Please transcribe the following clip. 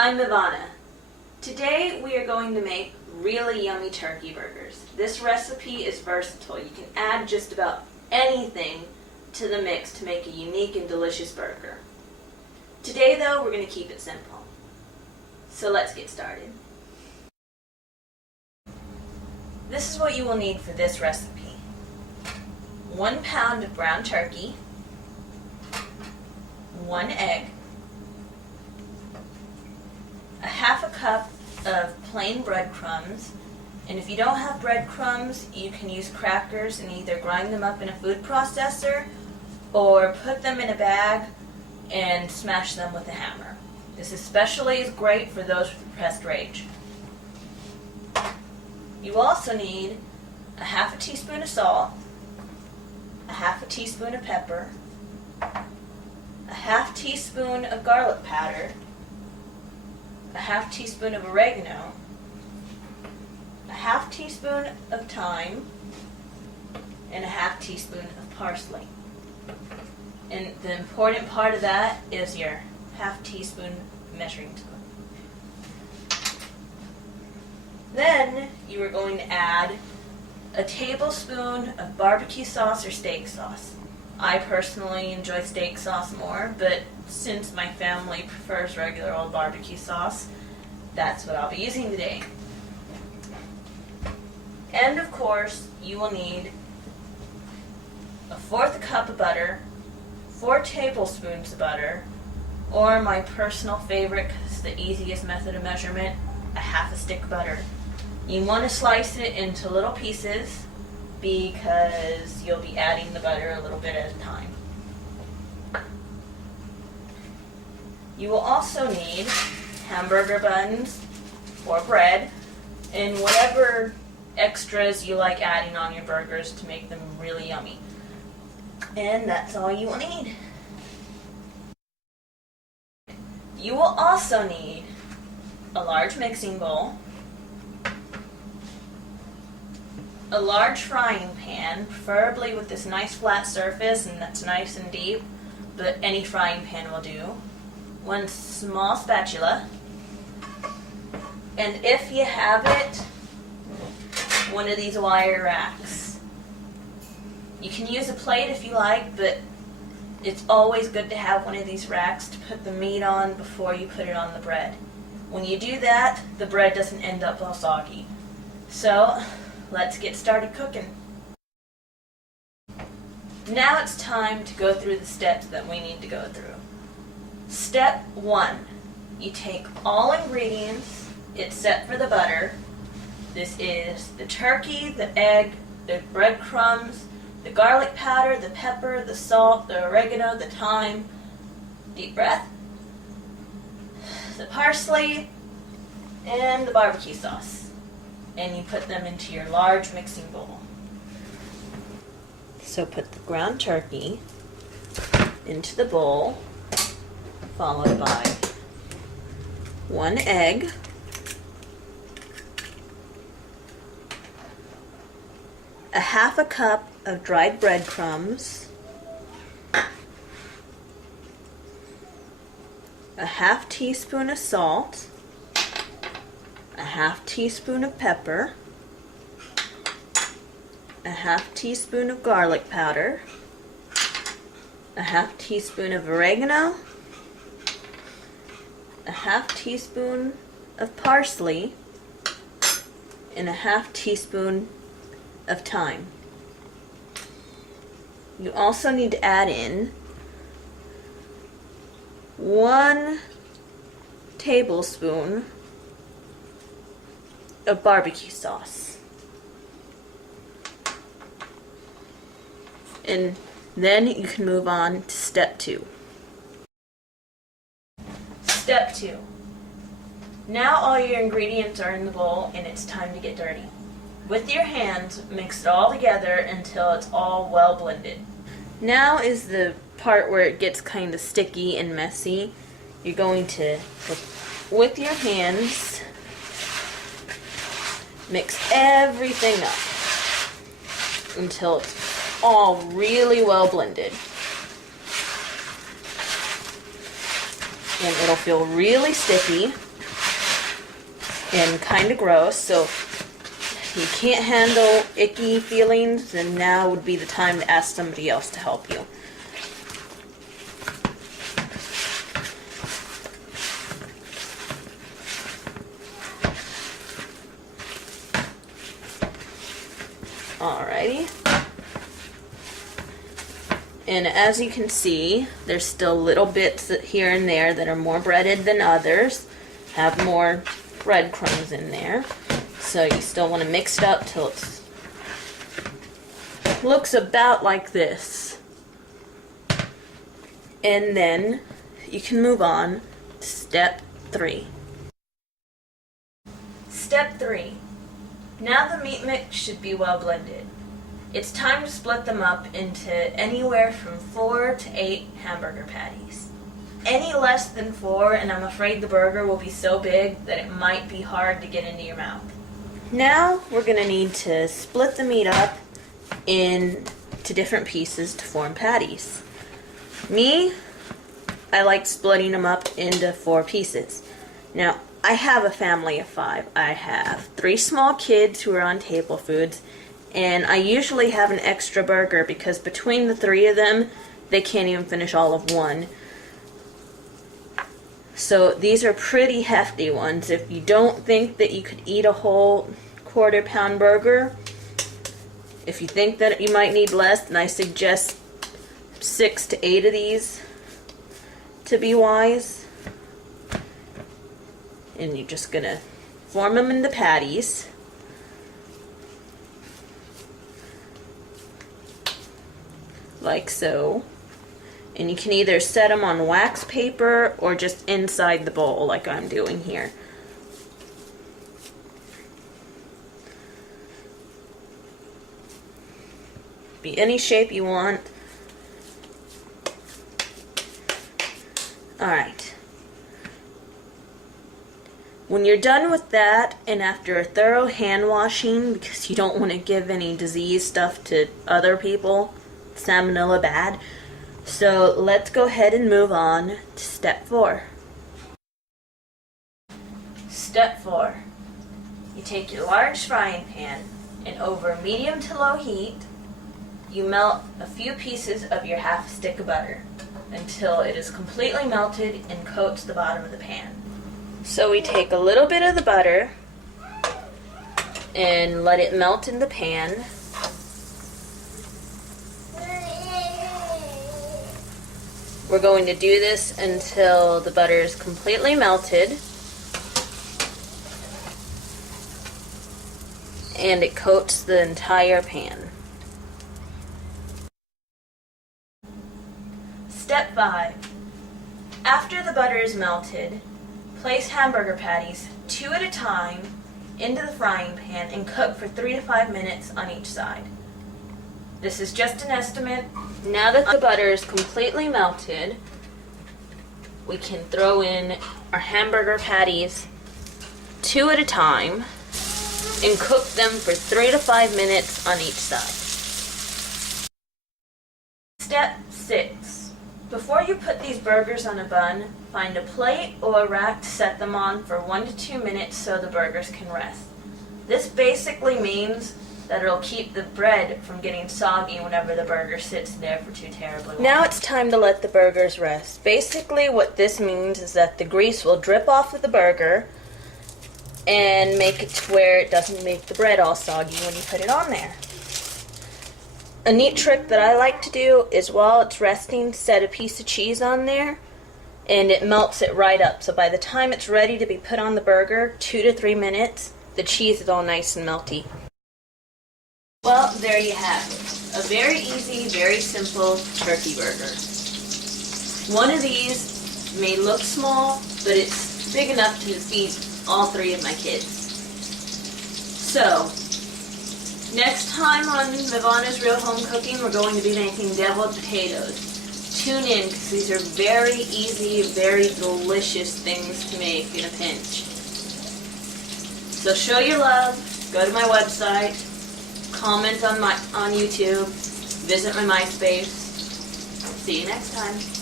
I'm Mavanna. Today we are going to make really yummy turkey burgers. This recipe is versatile. You can add just about anything to the mix to make a unique and delicious burger. Today though, we're going to keep it simple. So let's get started. This is what you will need for this recipe. 1 pound of ground turkey, 1 egg, a half a cup of plain breadcrumbs, and if you don't have breadcrumbs, you can use crackers and either grind them up in a food processor or put them in a bag and smash them with a hammer. This especially is great for those with repressed rage. You also need a half a teaspoon of salt, a half a teaspoon of pepper, a half teaspoon of garlic powder, a half teaspoon of oregano, a half teaspoon of thyme, and a half teaspoon of parsley. And the important part of that is your half teaspoon measuring spoon. Then you are going to add a tablespoon of barbecue sauce or steak sauce. I personally enjoy steak sauce more, but since my family prefers regular old barbecue sauce, that's what I'll be using today. And of course, you will need a 1/4 cup of butter, 4 tablespoons of butter, or my personal favorite, because it's the easiest method of measurement, a half a stick of butter. You want to slice it into little pieces because you'll be adding the butter a little bit at a time. You will also need hamburger buns or bread and whatever extras you like adding on your burgers to make them really yummy. And that's all you will need. You will also need a large mixing bowl, a large frying pan, preferably with this nice flat surface and that's nice and deep, but any frying pan will do. 1 small spatula, and if you have it, one of these wire racks. You can use a plate if you like, but it's always good to have one of these racks to put the meat on before you put it on the bread. When you do that, the bread doesn't end up all soggy. So, let's get started cooking. Now it's time to go through the steps that we need to go through. Step 1. You take all ingredients except for the butter. This is the turkey, the egg, the breadcrumbs, the garlic powder, the pepper, the salt, the oregano, the thyme, deep breath, the parsley, and the barbecue sauce. And you put them into your large mixing bowl. So put the ground turkey into the bowl, followed by 1 egg, a half a cup of dried breadcrumbs, a half teaspoon of salt, a half teaspoon of pepper, a half teaspoon of garlic powder, a half teaspoon of oregano, a half teaspoon of parsley, and a half teaspoon of thyme. You also need to add in 1 tablespoon of barbecue sauce. And then you can move on to step 2. Step 2. Now all your ingredients are in the bowl and it's time to get dirty. With your hands, mix it all together until it's all well blended. Now is the part where it gets kind of sticky and messy. You're going to, with your hands, mix everything up until it's all really well blended. And it'll feel really sticky. and kind of gross. So if you can't handle icky feelings, then now would be the time to ask somebody else to help you. Alrighty. And as you can see, there's still little bits here and there that are more breaded than others, have more breadcrumbs in there. So you still want to mix it up till it looks about like this. And then you can move on to step 3. Step 3. Now the meat mix should be well blended. It's time to split them up into anywhere from 4 to 8 hamburger patties. Any less than 4 and I'm afraid the burger will be so big that it might be hard to get into your mouth. Now we're going to need to split the meat up into different pieces to form patties. I like splitting them up into 4 pieces. Now, I have a family of 5. I have 3 small kids who are on table foods, and I usually have an extra burger because between the 3 of them, they can't even finish all of one. So these are pretty hefty ones. If you don't think that you could eat a whole quarter-pound burger, if you think that you might need less, then I suggest 6 to 8 of these to be wise. And you're just going to form them into patties. Like so. And you can either set them on wax paper or just inside the bowl like I'm doing here. Be any shape you want. Alright. When you're done with that, and after a thorough hand washing, because you don't want to give any disease stuff to other people, salmonella bad, so let's go ahead and move on to step 4. Step 4. You take your large frying pan, and over medium to low heat, you melt a few pieces of your half stick of butter until it is completely melted and coats the bottom of the pan. So we take a little bit of the butter and let it melt in the pan. We're going to do this until the butter is completely melted and it coats the entire pan. Step 5. After the butter is melted, place hamburger patties 2 at a time into the frying pan and cook for 3 to 5 minutes on each side. This is just an estimate. Now that the butter is completely melted, we can throw in our hamburger patties 2 at a time and cook them for 3 to 5 minutes on each side. Step 6. Before you put these burgers on a bun, find a plate or a rack to set them on for 1 to 2 minutes so the burgers can rest. This basically means that it'll keep the bread from getting soggy whenever the burger sits there for too terribly long. Now it's time to let the burgers rest. Basically what this means is that the grease will drip off of the burger and make it to where it doesn't make the bread all soggy when you put it on there. A neat trick that I like to do is while it's resting, set a piece of cheese on there and it melts it right up. So by the time it's ready to be put on the burger, 2 to 3 minutes, the cheese is all nice and melty. Well, there you have it. A very easy, very simple turkey burger. One of these may look small, but it's big enough to feed all 3 of my kids. So, next time on Mavanna's Real Home Cooking, we're going to be making deviled potatoes. Tune in, because these are very easy, very delicious things to make in a pinch. So show your love, go to my website, comment on YouTube, visit my MySpace. See you next time.